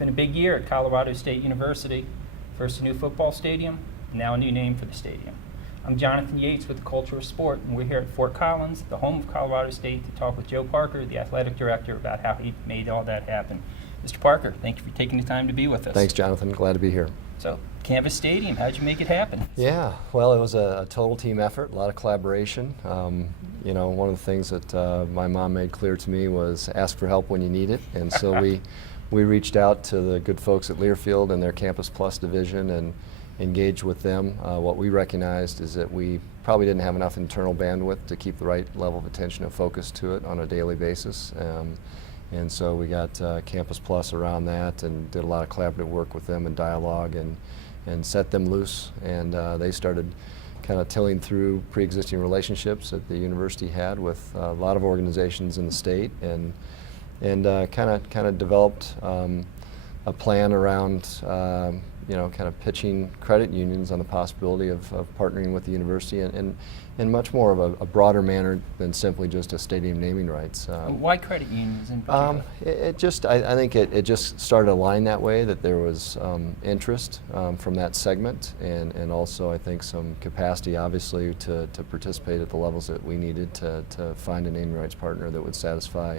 been a big year at Colorado State University. First a new football stadium, now a new name for the stadium. I'm Jonathan Yates with the Culture of Sport, and we're here at Fort Collins, the home of Colorado State, to talk with Joe Parker, the athletic director, about how he made all that happen. Mr. Parker, thank you for taking the time to be with us. Thanks, Jonathan. Glad to be here. So, Canvas Stadium, how'd you make it happen? Yeah, well, it was a total team effort, a lot of collaboration. You know, one of the things that my mom made clear to me was ask for help when you need it, and so we reached out to the good folks at Learfield and their Campus Plus division and engaged with them. What we recognized is that we probably didn't have enough internal bandwidth to keep the right level of attention and focus to it on a daily basis. And so we got Campus Plus around that and did a lot of collaborative work with them and dialogue and set them loose. And they started kind of tilling through pre-existing relationships that the university had with a lot of organizations in the state and kind of developed a plan around you know, kind of pitching credit unions on the possibility of partnering with the university and in much more of a broader manner than simply just a stadium naming rights. Why credit unions in particular? I think it just started to align that way, that there was interest from that segment and also I think some capacity obviously to participate at the levels that we needed to find a naming rights partner that would satisfy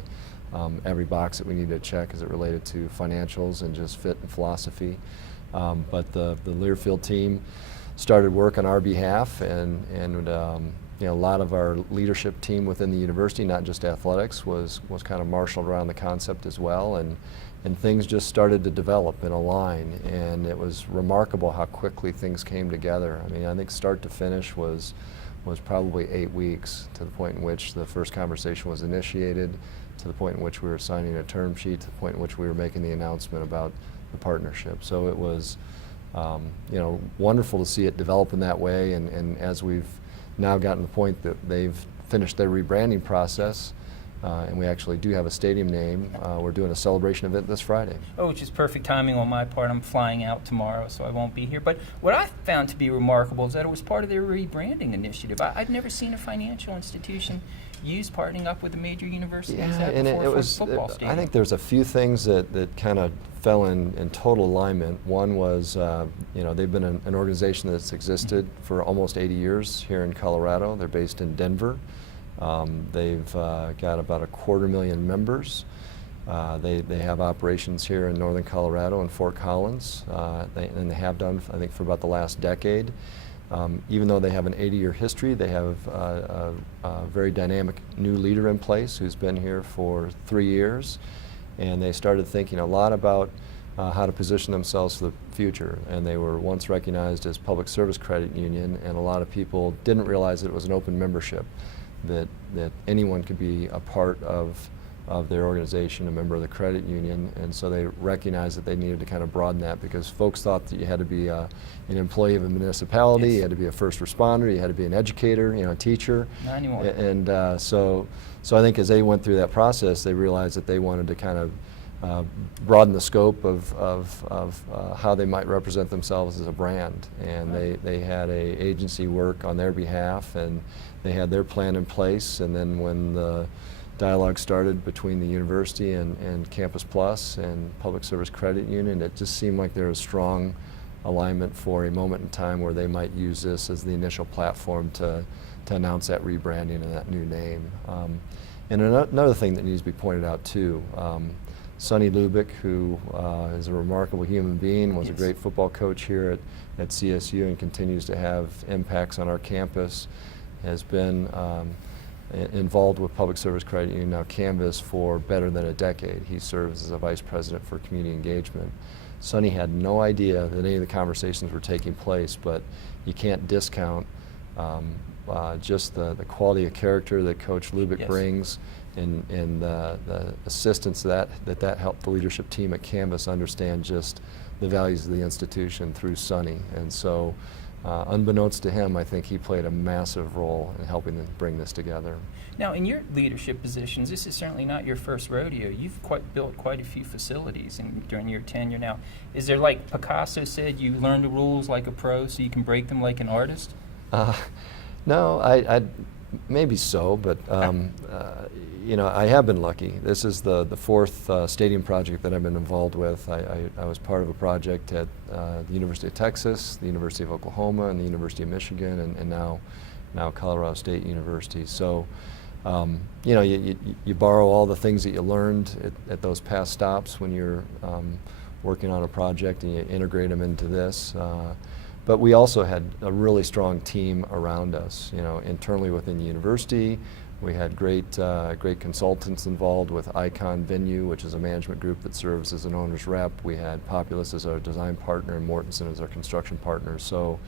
every box that we needed to check as it related to financials and just fit and philosophy. But the Learfield team started work on our behalf, and you know, a lot of our leadership team within the university, not just athletics, was kind of marshaled around the concept as well, and things just started to develop and align, and it was remarkable how quickly things came together. I mean, I think start to finish was probably 8 weeks, to the point in which the first conversation was initiated, to the point in which we were signing a term sheet, to the point in which we were making the announcement about the partnership. So it was you know, wonderful to see it develop in that way, and as we've now gotten to the point that they've finished their rebranding process and we actually do have a stadium name, we're doing a celebration event this Friday. Oh, which is perfect timing on my part. I'm flying out tomorrow, so I won't be here. But what I found to be remarkable is that it was part of their rebranding initiative. I'd never seen a financial institution use partnering up with a major university. Yeah, and it was, I think there's a few things that kind of fell in total alignment. One was, you know, they've been an organization that's existed for almost 80 years here in Colorado. They're based in Denver. They've got about 250,000 members. They have operations here in northern Colorado in Fort Collins, and they have done, I think, for about the last decade. Even though they have an 80-year history, they have a very dynamic new leader in place who's been here for 3 years, and they started thinking a lot about how to position themselves for the future. And they were once recognized as Public Service Credit Union, and a lot of people didn't realize that it was an open membership, that anyone could be a part of their organization, a member of the credit union, and so they recognized that they needed to kind of broaden that, because folks thought that you had to be an employee of a municipality, yes, you had to be a first responder, you had to be an educator, you know, a teacher. Not anymore. And so I think as they went through that process, they realized that they wanted to kind of broaden the scope of how they might represent themselves as a brand, and they had a agency work on their behalf, and they had their plan in place, and then when the dialogue started between the university and Campus Plus and Public Service Credit Union, it just seemed like there was strong alignment for a moment in time where they might use this as the initial platform to announce that rebranding and that new name. And another thing that needs to be pointed out too, Sonny Lubick, who is a remarkable human being, was, yes, a great football coach here at CSU and continues to have impacts on our campus, has been involved with Public Service Credit Union, now Canvas, for better than a decade. He serves as a vice president for community engagement. Sonny had no idea that any of the conversations were taking place, but you can't discount just the quality of character that Coach Lubick, yes, brings, and the assistance that helped the leadership team at Canvas understand just the values of the institution through Sonny. And so unbeknownst to him, I think he played a massive role in helping them bring this together. Now, in your leadership positions, this is certainly not your first rodeo. You've built quite a few facilities during your tenure. Now, is there, like Picasso said, you learn the rules like a pro so you can break them like an artist? No, Maybe so, but you know, I have been lucky. This is the fourth stadium project that I've been involved with. I was part of a project at the University of Texas, the University of Oklahoma, and the University of Michigan, and now Colorado State University. So, you know, you borrow all the things that you learned at those past stops when you're working on a project, and you integrate them into this. But we also had a really strong team around us, you know, internally within the university. We had great consultants involved with Icon Venue, which is a management group that serves as an owner's rep. We had Populous as our design partner and Mortensen as our construction partner. So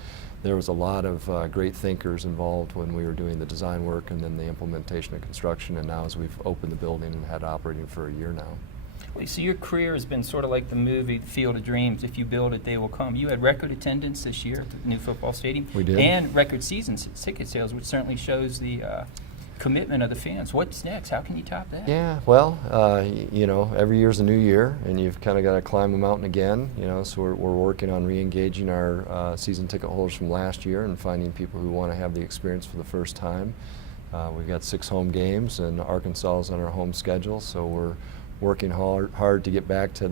there was a lot of great thinkers involved when we were doing the design work and then the implementation and construction, and now as we've opened the building and had it operating for a year now. Well, so your career has been sort of like the movie Field of Dreams. If you build it, they will come. You had record attendance this year at the new football stadium. We did. And record season ticket sales, which certainly shows the commitment of the fans. What's next? How can you top that? Yeah, well, you know, every year's a new year, and you've kind of got to climb the mountain again. You know, so we're working on re-engaging our season ticket holders from last year and finding people who want to have the experience for the first time. We've got 6 home games, and Arkansas is on our home schedule, so we're working hard to get back to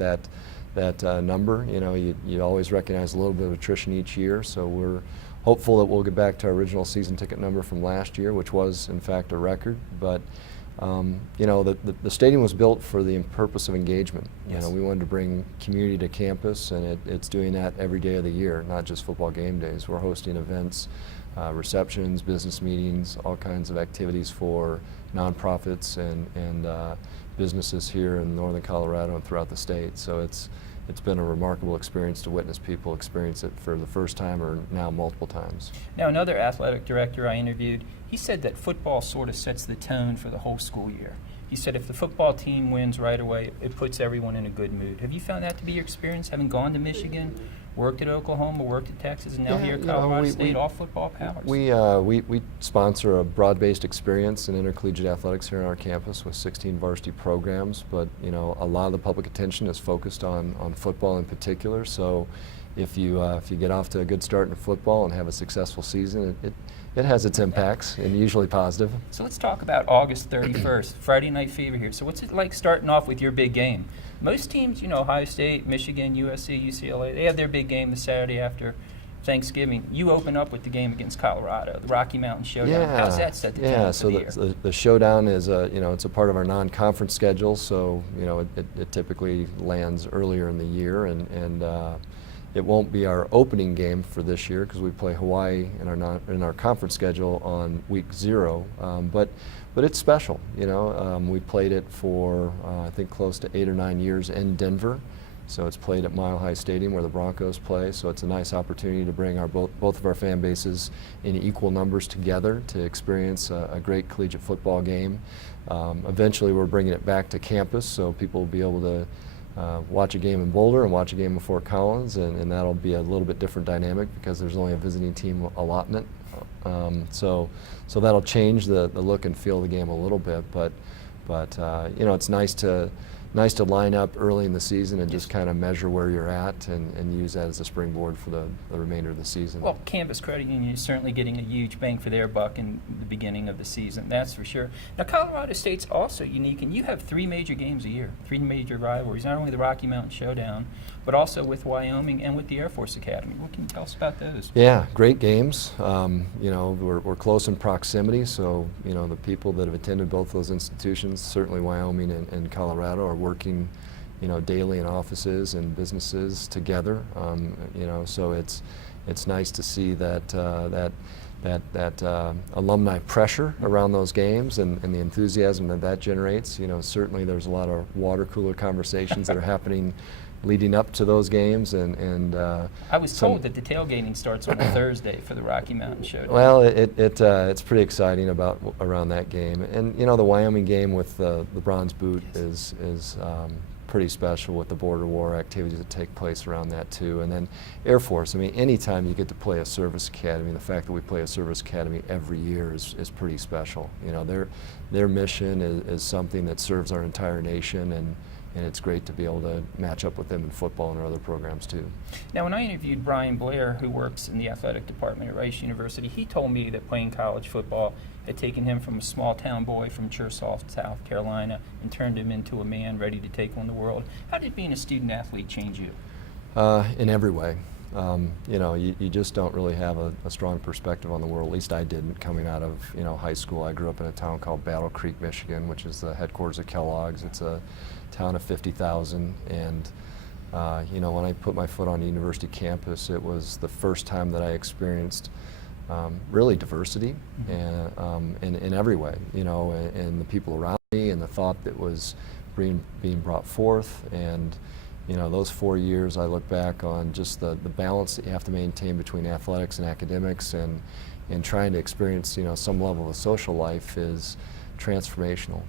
that number. You know, you always recognize a little bit of attrition each year, so we're hopeful that we'll get back to our original season ticket number from last year, which was in fact a record. But you know, the stadium was built for the purpose of engagement. Yes. You know, we wanted to bring community to campus, and it's doing that every day of the year, not just football game days. We're hosting events, receptions, business meetings, all kinds of activities for nonprofits and businesses here in northern Colorado and throughout the state. So it's been a remarkable experience to witness people experience it for the first time or now multiple times. Now, another athletic director I interviewed, he said that football sort of sets the tone for the whole school year. He said if the football team wins right away, it puts everyone in a good mood. Have you found that to be your experience, having gone to Michigan, worked at Oklahoma, worked at Texas, and now here at Colorado State, all football powers? We sponsor a broad-based experience in intercollegiate athletics here on our campus with 16 varsity programs, but you know, a lot of the public attention is focused on football in particular. So if you get off to a good start in football and have a successful season, it has its impacts, and usually positive. So let's talk about August 31st, Friday Night Fever here. So what's it like starting off with your big game? Most teams, you know, Ohio State, Michigan, USC, UCLA, they have their big game the Saturday after Thanksgiving. You open up with the game against Colorado, the Rocky Mountain Showdown. Yeah. How's that set the tone for the year? So the showdown is you know, it's a part of our non-conference schedule, so you know, it typically lands earlier in the year, and it won't be our opening game for this year because we play Hawaii in our conference schedule on week 0. But it's special, you know. We played it for I think close to 8 or 9 years in Denver, so it's played at Mile High Stadium where the Broncos play. So it's a nice opportunity to bring both of our fan bases in equal numbers together to experience a great collegiate football game. Eventually, we're bringing it back to campus, so people will be able to watch a game in Boulder and watch a game in Fort Collins, and that'll be a little bit different dynamic because there's only a visiting team allotment. So that'll change the look and feel of the game a little bit, but you know, it's nice to line up early in the season and just kind of measure where you're at and use that as a springboard for the remainder of the season. Well, Campus Credit Union is certainly getting a huge bang for their buck in the beginning of the season, that's for sure. Now, Colorado State's also unique, and you have 3 major games a year, 3 major rivalries, not only the Rocky Mountain Showdown, but also with Wyoming and with the Air Force Academy. What can you tell us about those? Yeah, great games. You know, we're close in proximity, so you know, the people that have attended both those institutions, certainly Wyoming and Colorado, are working, you know, daily in offices and businesses together. You know, so it's nice to see that alumni pressure around those games and the enthusiasm that generates. You know, certainly there's a lot of water cooler conversations that are happening leading up to those games, and I was told that the tailgating starts on a Thursday for the Rocky Mountain Showdown. Well, it's pretty exciting around that game, and you know, the Wyoming game with the Bronze Boot is pretty special with the border war activities that take place around that too. And then Air Force, I mean, anytime you get to play a service academy, the fact that we play a service academy every year is pretty special. You know, their mission is something that serves our entire nation, and it's great to be able to match up with them in football and other programs too. Now, when I interviewed Brian Blair, who works in the athletic department at Rice University, he told me that playing college football had taken him from a small-town boy from Churchill, South Carolina, and turned him into a man ready to take on the world. How did being a student-athlete change you? In every way. You know, you just don't really have a strong perspective on the world. At least I didn't coming out of, you know, high school. I grew up in a town called Battle Creek, Michigan, which is the headquarters of Kellogg's. It's a town of 50,000, and you know, when I put my foot on a university campus, it was the first time that I experienced really diversity, and in every way, you know, and the people around me, and the thought that was being brought forth. And you know, those 4 years, I look back on just the balance that you have to maintain between athletics and academics, and trying to experience, you know, some level of social life is transformational,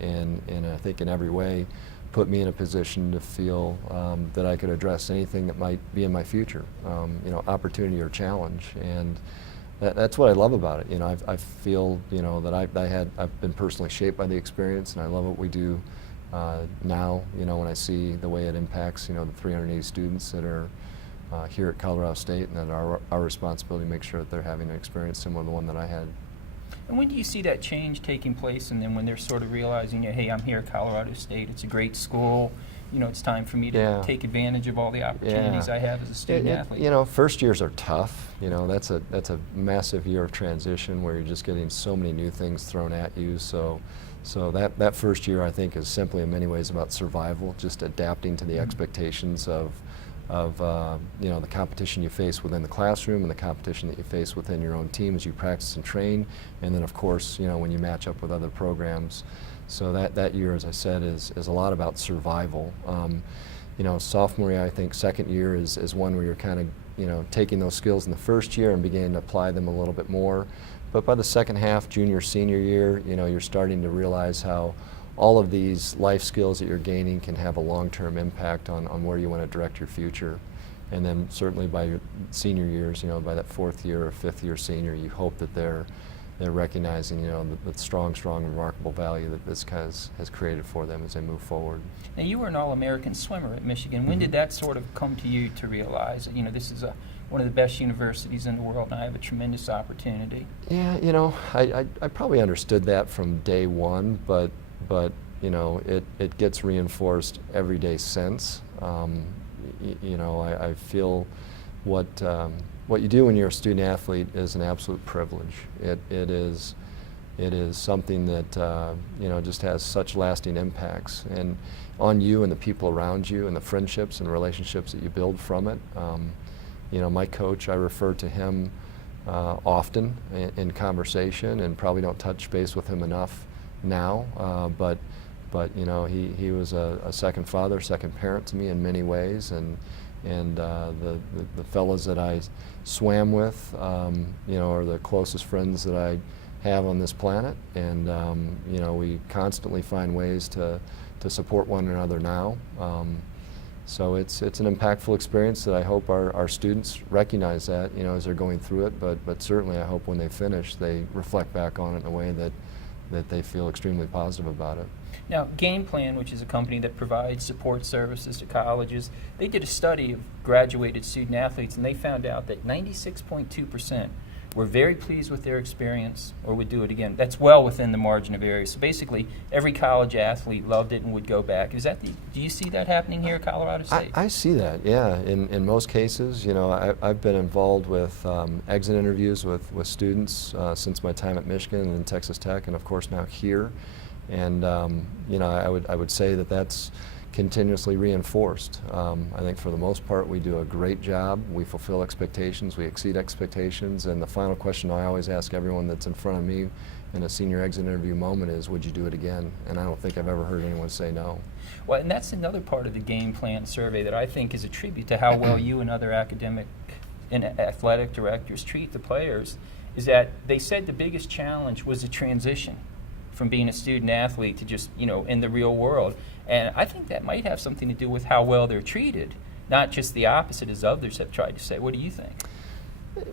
and I think in every way put me in a position to feel that I could address anything that might be in my future, you know, opportunity or challenge. And that's what I love about it. You know, I feel, you know, that I've been personally shaped by the experience, and I love what we do now, you know, when I see the way it impacts, you know, the 380 students that are here at Colorado State, and that our responsibility to make sure that they're having an experience similar to the one that I had. And when do you see that change taking place, and then when they're sort of realizing, hey, I'm here at Colorado State, it's a great school, you know, it's time for me to take advantage of all the opportunities I have as a student athlete? You know, first years are tough. You know, that's a massive year of transition where you're just getting so many new things thrown at you. So that first year, I think, is simply in many ways about survival, just adapting to the expectations of you know, the competition you face within the classroom, and the competition that you face within your own team as you practice and train, and then of course, you know, when you match up with other programs. So that year, as I said, is a lot about survival. You know, sophomore year, I think second year is one where you're kind of, you know, taking those skills in the first year and beginning to apply them a little bit more. But by the second half, junior, senior year, you know, you're starting to realize how all of these life skills that you're gaining can have a long-term impact on where you want to direct your future. And then certainly by your senior years, you know, by that fourth year or fifth year senior, you hope that they're recognizing, you know, the strong, remarkable value that this has created for them as they move forward. Now, you were an All-American swimmer at Michigan. When did that sort of come to you to realize, you know, this is one of the best universities in the world, and I have a tremendous opportunity? Yeah, you know, I probably understood that from day one, but you know, it gets reinforced every day since. You know, I feel what you do when you're a student athlete is an absolute privilege. It is something that you know, just has such lasting impacts, and on you and the people around you, and the friendships and relationships that you build from it. You know, my coach, I refer to him often in conversation, and probably don't touch base with him enough now, but you know, he was a second father, second parent to me in many ways, and the fellows that I swam with, you know, are the closest friends that I have on this planet, and you know, we constantly find ways to support one another now. So it's an impactful experience that I hope our students recognize that, you know, as they're going through it, but certainly I hope when they finish, they reflect back on it in a way that they feel extremely positive about it. Now, Game Plan, which is a company that provides support services to colleges, they did a study of graduated student athletes, and they found out that 96.2% were very pleased with their experience or would do it again. That's well within the margin of error. So basically, every college athlete loved it and would go back. Do you see that happening here at Colorado State? I see that, yeah. In most cases, you know, I've been involved with exit interviews with students since my time at Michigan and then Texas Tech, and of course now here. And you know, I would say that that's continuously reinforced. I think for the most part we do a great job. We fulfill expectations, we exceed expectations, and the final question I always ask everyone that's in front of me in a senior exit interview moment is, would you do it again? And I don't think I've ever heard anyone say no. Well, and that's another part of the Game Plan survey that I think is a tribute to how well you and other academic and athletic directors treat the players, is that they said the biggest challenge was the transition from being a student athlete to just, you know, in the real world. And I think that might have something to do with how well they're treated, not just the opposite as others have tried to say. What do you think?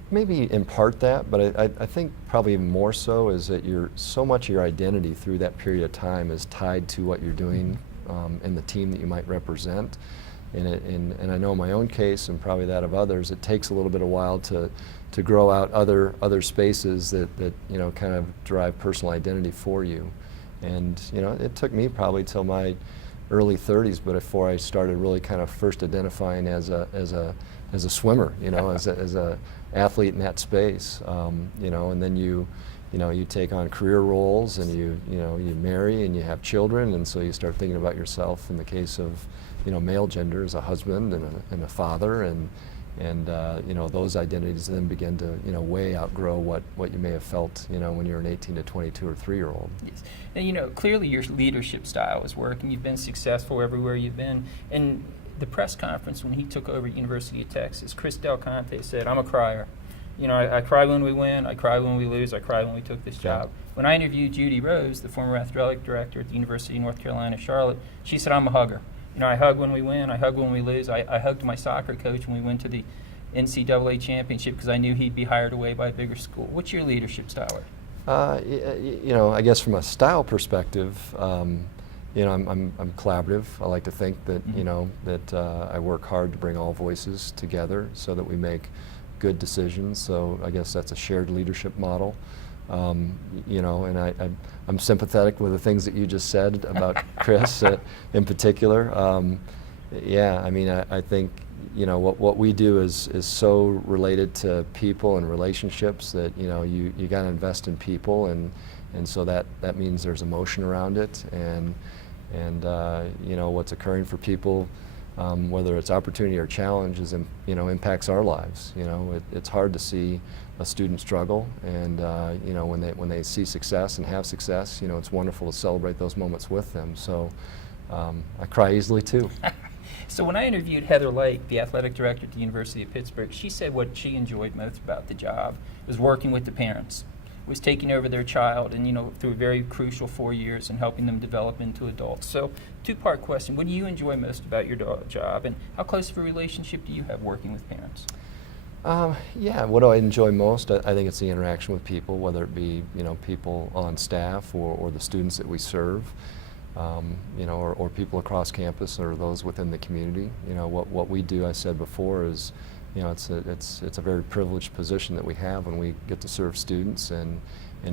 Maybe in part that, but I think probably even more so is that so much of your identity through that period of time is tied to what you're doing in the team that you might represent. And I know in my own case, and probably that of others, it takes a little bit of while to grow out other spaces that you know, kind of drive personal identity for you. And you know, it took me probably till my early 30s, but before I started really kind of first identifying as a swimmer, you know, as a athlete in that space, you know, and then you take on career roles, and you marry and you have children, and so you start thinking about yourself in the case of, you know, male gender as a husband and a father, and you know, those identities then begin to, you know, way outgrow what you may have felt, you know, when you're an 18 to 22 or 3-year-old. Yes. And you know, clearly your leadership style is working. You've been successful everywhere you've been. And the press conference when he took over at University of Texas, Chris Del Conte said, "I'm a crier. You know, I cry when we win, I cry when we lose, I cry when we took this job." When I interviewed Judy Rose, the former athletic director at the University of North Carolina, Charlotte, she said, "I'm a hugger. You know, I hug when we win, I hug when we lose. I hugged my soccer coach when we went to the NCAA championship because I knew he'd be hired away by a bigger school." What's your leadership style? You know, I guess from a style perspective, you know, I'm collaborative. I like to think that, you know, that I work hard to bring all voices together so that we make good decisions. So I guess that's a shared leadership model. You know, and I'm sympathetic with the things that you just said about Chris in particular. Yeah, I mean, I think, you know, what we do is so related to people and relationships that, you know, you got to invest in people, and so that means there's emotion around it, and you know, what's occurring for people, whether it's opportunity or challenge, you know, impacts our lives. You know, it's hard to see a student struggle, and you know, when they see success and have success, you know, it's wonderful to celebrate those moments with them. So I cry easily too. So when I interviewed Heather Lake, the athletic director at the University of Pittsburgh, she said what she enjoyed most about the job was working with the parents, was taking over their child, and you know, through a very crucial 4 years and helping them develop into adults. So, two-part question: what do you enjoy most about your job, and how close of a relationship do you have working with parents? Yeah, what do I enjoy most? I think it's the interaction with people, whether it be, you know, people on staff or the students that we serve. You know, or people across campus, or those within the community. You know, what we do, I said before, is, you know, it's a very privileged position that we have when we get to serve students and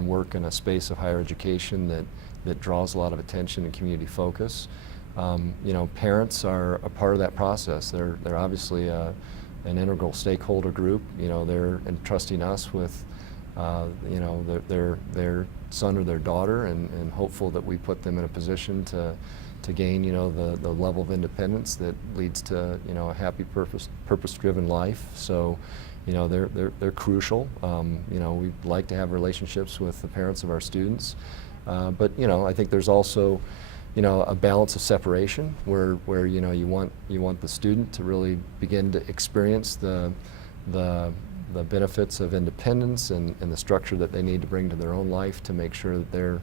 work in a space of higher education that draws a lot of attention and community focus. You know, parents are a part of that process. They're obviously an integral stakeholder group. You know, they're entrusting us with you know, their son or their daughter, and hopeful that we put them in a position to gain, you know, the level of independence that leads to, you know, a happy purpose-driven life. So, you know, they're crucial. You know, we like to have relationships with the parents of our students, but you know, I think there's also, you know, a balance of separation where you know, you want the student to really begin to experience the benefits of independence and the structure that they need to bring to their own life to make sure that they're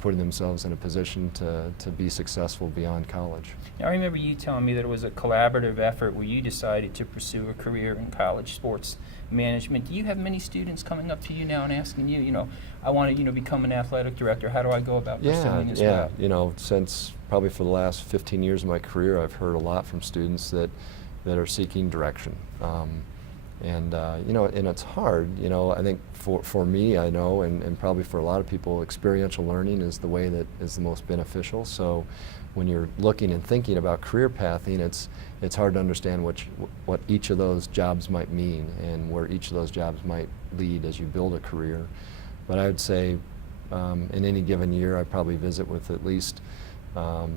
putting themselves in a position to be successful beyond college. Now, I remember you telling me that it was a collaborative effort where you decided to pursue a career in college sports management. Do you have many students coming up to you now and asking you, you know, I want to, you know, become an athletic director. How do I go about pursuing this? Yeah, you know, since probably for the last 15 years of my career, I've heard a lot from students that are seeking direction. And you know, and it's hard. You know, I think for me, I know, and probably for a lot of people, experiential learning is the way that is the most beneficial. So, when you're looking and thinking about career pathing, it's hard to understand what each of those jobs might mean and where each of those jobs might lead as you build a career. But I would say, in any given year, I probably visit with at least a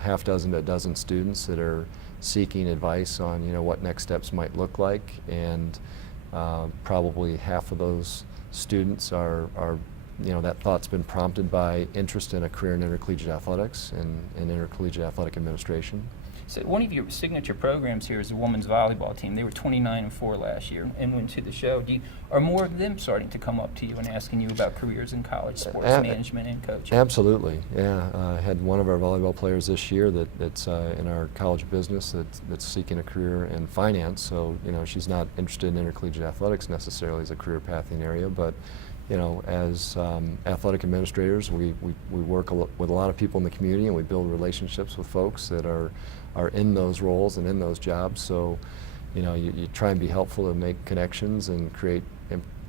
half dozen to a dozen students that are seeking advice on, you know, what next steps might look like, and probably half of those students are, you know, that thought's been prompted by interest in a career in intercollegiate athletics and intercollegiate athletic administration. So one of your signature programs here is the women's volleyball team. They were 29-4 last year and went to the show. Are more of them starting to come up to you and asking you about careers in college sports management and coaching? Absolutely, yeah. I had one of our volleyball players this year that's in our college business that's seeking a career in finance. So, you know, she's not interested in intercollegiate athletics necessarily as a career pathing area, but you know, as athletic administrators, we work with a lot of people in the community, and we build relationships with folks that are in those roles and in those jobs. So, you know, you try and be helpful to make connections and create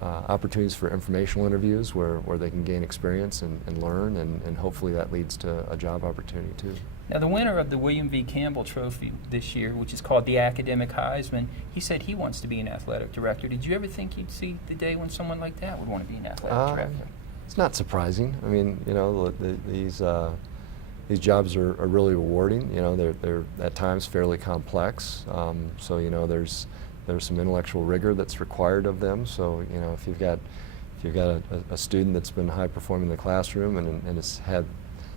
opportunities for informational interviews where they can gain experience and learn, and hopefully that leads to a job opportunity too. Now, the winner of the William V. Campbell Trophy this year, which is called the Academic Heisman, he said he wants to be an athletic director. Did you ever think you'd see the day when someone like that would want to be an athletic director? It's not surprising. I mean, you know, these jobs are really rewarding. You know, they're at times fairly complex. So, you know, there's some intellectual rigor that's required of them. So, you know, if you've got a student that's been high performing in the classroom and has had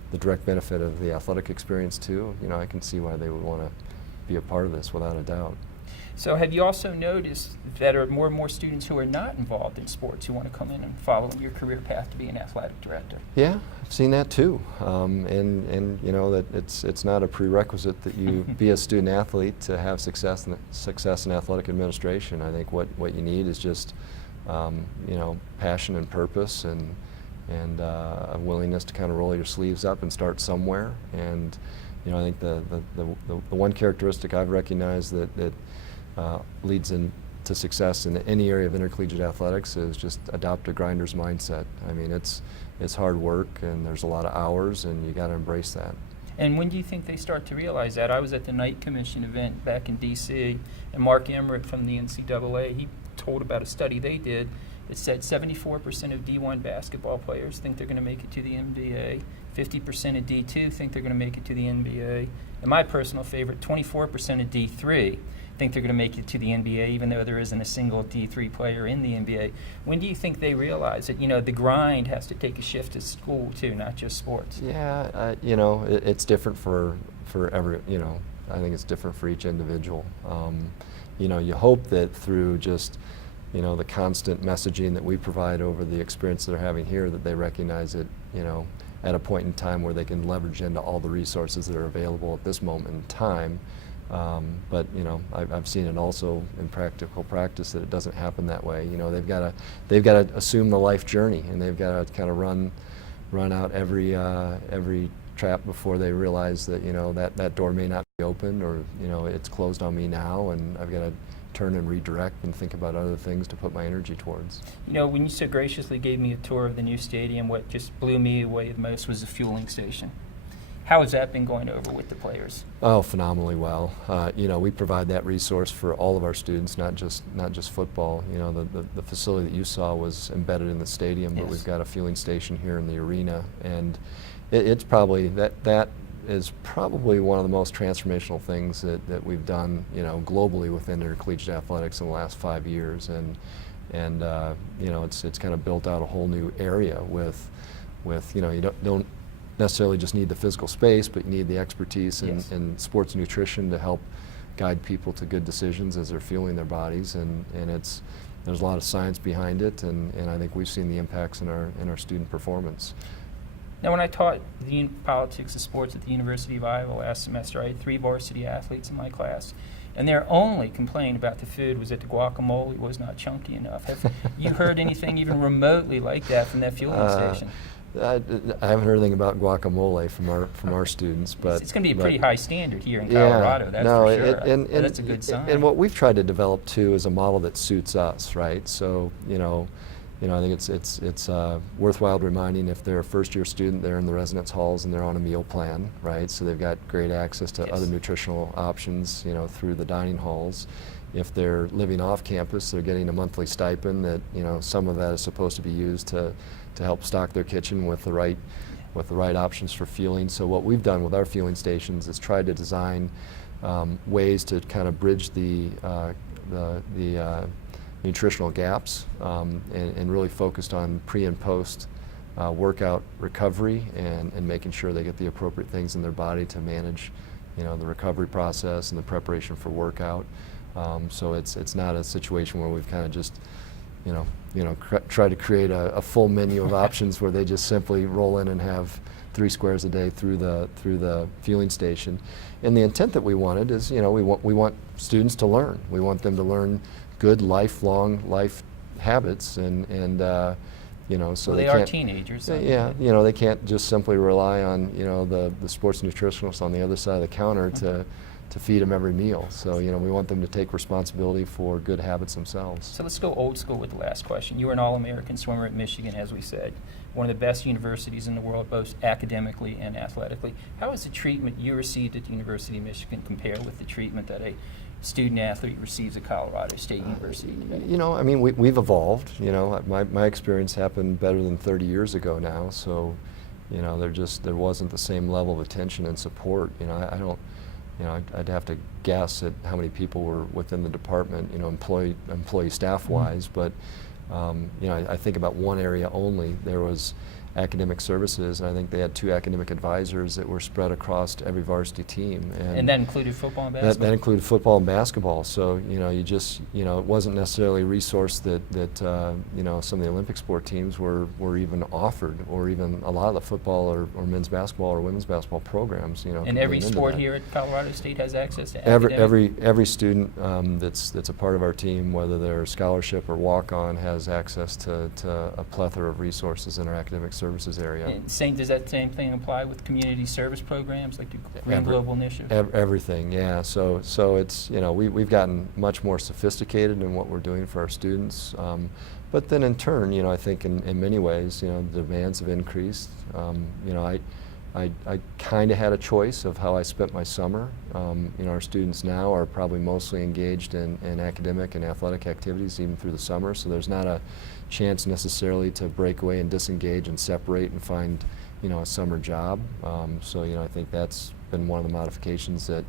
the direct benefit of the athletic experience too, you know, I can see why they would want to be a part of this without a doubt. So have you also noticed that there are more and more students who are not involved in sports who want to come in and follow in your career path to be an athletic director? Yeah, I've seen that too. And you know, that it's not a prerequisite that you be a student athlete to have success in athletic administration. I think what you need is just you know, passion and purpose, and a willingness to kind of roll your sleeves up and start somewhere. And you know, I think the one characteristic I've recognized that leads into success in any area of intercollegiate athletics is just adopt a grinder's mindset. I mean, it's hard work, and there's a lot of hours, and you got to embrace that. And when do you think they start to realize that? I was at the Knight Commission event back in D.C., and Mark Emmert from the NCAA, he told about a study they did that said 74% of D1 basketball players think they're going to make it to the NBA, 50% of D2 think they're going to make it to the NBA, and my personal favorite, 24% of D3 think they're going to make it to the NBA, even though there isn't a single D3 player in the NBA. When do you think they realize that, you know, the grind has to take a shift to school too, not just sports? Yeah, you know, it's different for every, you know, I think it's different for each individual. You know, you hope that through just, you know, the constant messaging that we provide over the experience they're having here, that they recognize it, you know, at a point in time where they can leverage into all the resources that are available at this moment in time. But you know, I've seen it also in practical practice that it doesn't happen that way. You know, they've got to assume the life journey, and they've got to kind of run out every trap before they realize that, you know, that door may not be open, or, you know, it's closed on me now, and I've got to turn and redirect and think about other things to put my energy towards. You know, when you so graciously gave me a tour of the new stadium, what just blew me away the most was the fueling station. How has that been going over with the players? Oh, phenomenally well. You know, we provide that resource for all of our students, not just football. You know, the facility that you saw was embedded in the stadium, but we've got a fueling station here in the arena, and it's probably that is probably one of the most transformational things that we've done, you know, globally within intercollegiate athletics in the last 5 years, and you know, it's kind of built out a whole new area with you know, you don't necessarily just need the physical space, but you need the expertise in sports nutrition to help guide people to good decisions as they're fueling their bodies, and there's a lot of science behind it, and I think we've seen the impacts in our student performance. Now, when I taught the politics of sports at the University of Iowa last semester, I had 3 varsity athletes in my class, and their only complaint about the food was that the guacamole was not chunky enough. Have you heard anything even remotely like that from that fueling station? I haven't heard anything about guacamole from our students, but it's going to be a pretty high standard here in Colorado. That's for sure. And that's a good sign. And what we've tried to develop too is a model that suits us, right? So you know, I think it's worthwhile reminding, if they're a first-year student, they're in the residence halls and they're on a meal plan, right? So they've got great access to other nutritional options, you know, through the dining halls. If they're living off campus, they're getting a monthly stipend that, you know, some of that is supposed to be used to help stock their kitchen with the right options for fueling. So what we've done with our fueling stations is try to design ways to kind of bridge the nutritional gaps, and really focused on pre and post workout recovery, and making sure they get the appropriate things in their body to manage, you know, the recovery process and the preparation for workout. So it's not a situation where we've kind of just try to create a full menu of options where they just simply roll in and have 3 squares a day through the fueling station. And the intent that we wanted is, you know, we want students to learn. We want them to learn good life habits, and You know, so Well, they they are can't. teenagers. So Yeah, you know, they can't just simply rely on, you know, the sports nutritionist on the other side of the counter to feed them every meal. So, you know, we want them to take responsibility for good habits themselves. So let's go old school with the last question. You were an All-American swimmer at Michigan, as we said, one of the best universities in the world, both academically and athletically. How does the treatment you received at the University of Michigan compare with the treatment that a student-athlete receives at Colorado State University today? You know, I mean, we've evolved. You know, my experience happened better than 30 years ago now. So, you know, there wasn't the same level of attention and support. You know, I don't. You know, I'd have to guess at how many people were within the department, you know, employee staff-wise, but, you know, I think about one area only. There was academic services, and I think they had 2 academic advisors that were spread across every varsity team. And that included football and basketball? That included football and basketball. So, you know, it wasn't necessarily a resource that you know, some of the Olympic sport teams were even offered, or even a lot of the football or men's basketball or women's basketball programs, you know. And could every lean into sport that. here at Colorado State has access to Every student that's a part of our team, whether they're scholarship or walk-on, has access to a plethora of resources in our academic services area. And does that same thing apply with community service programs like the Green Global Initiative? Everything, yeah. So it's, you know, we've gotten much more sophisticated in what we're doing for our students. But then in turn, you know, I think in many ways, you know, the demands have increased. You know, I kind of had a choice of how I spent my summer. You know, our students now are probably mostly engaged in academic and athletic activities even through the summer, so there's not a chance necessarily to break away and disengage and separate and find, you know, a summer job. So, you know, I think that's been one of the modifications that,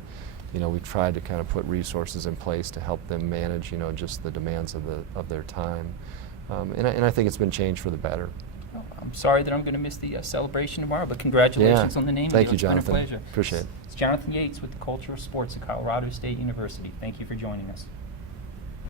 you know, we've tried to kind of put resources in place to help them manage, you know, just the demands of their time. And I think it's been changed for the better. Well, I'm sorry that I'm going to miss the celebration tomorrow, but congratulations on the naming. Thank you, It's been a Jonathan. pleasure. Appreciate it. It's Jonathan Yates with the Culture of Sports at Colorado State University. Thank you for joining us.